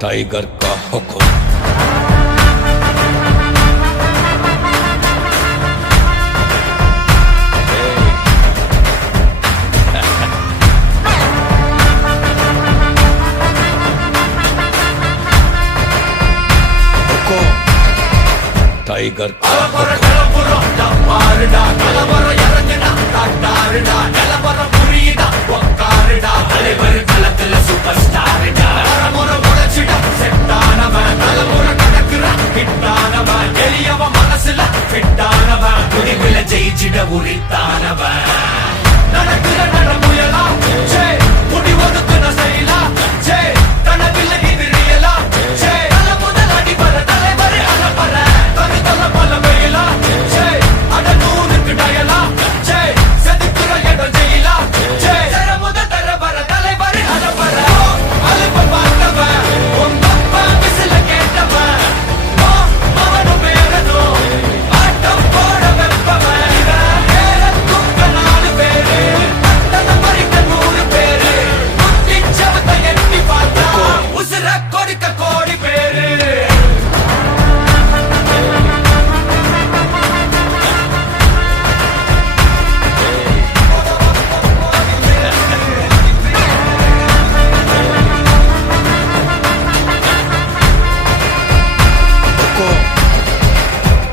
Tiger का हुक्म। Tiger का ஜெயிச்சிட உரித்தானவன் நடக்கிற நடமுயலா ஜே முடிவதுக்கு நான் செய்யலா ஜே கனவில்ல இது ரியலா ஜே தல முதல் அடிபர தலைவரை அலப்பற தனி தல பல வெயிலா ஜே அட நூறுக்கு டயலா ஜே செதுக்குற இடம் ஜெயிலா ஜே தர முதல் தர வர தலைவரை அலப்பற அலுப்ப பார்த்தவன் உங்க அப்பா விசில கேட்டவன் அவனும் பேரனும் ஆட்டம் போட வெப்பவன்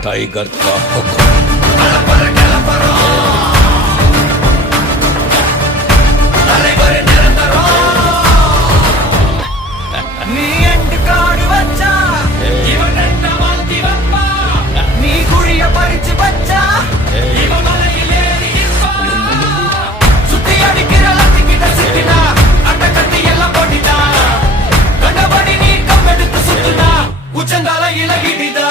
टाइगर का हुक्म। உச்சந்தால இலகிடிதா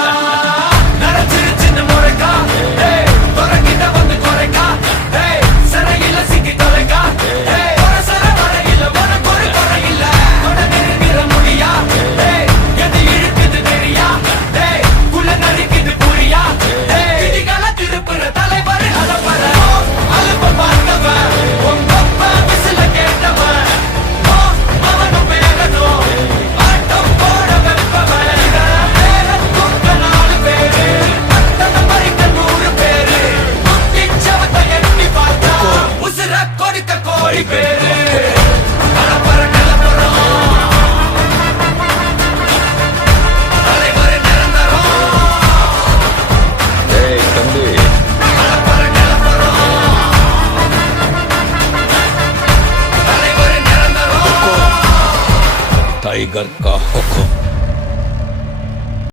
टाइगर का हुक्म।